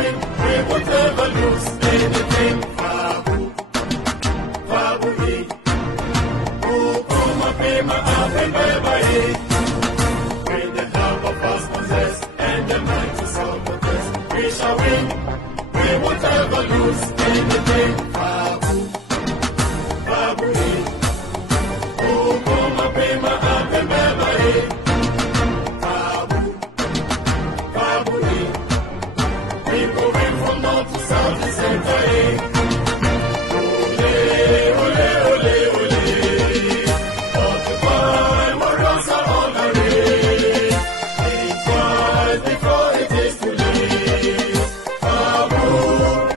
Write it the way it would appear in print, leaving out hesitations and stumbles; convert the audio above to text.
win, we won't ever lose anything. Fabu, Fabu, Ukuma, Pima, Abemba, with the help of us possess and the mind to solve the test, we shall win, we won't ever lose anything. Fabu, Fabu, Ukuma, Pima, Abemba, Fabu, Fabu, we go in from north to south, the center.